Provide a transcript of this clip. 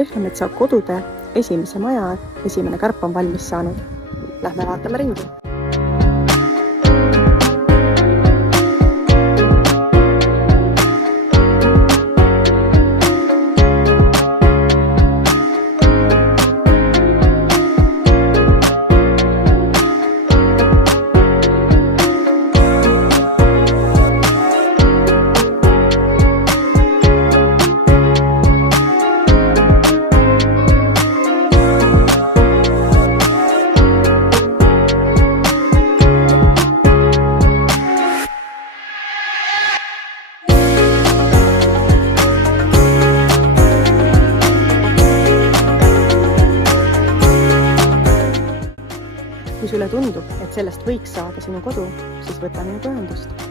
Tehnametsa kodude esimese maja esimene kärp on valmis saanud. Lähme vaatame ringi. Kui sulle tundub, et sellest võiks saada sinu kodu, siis võta minuga ühendust.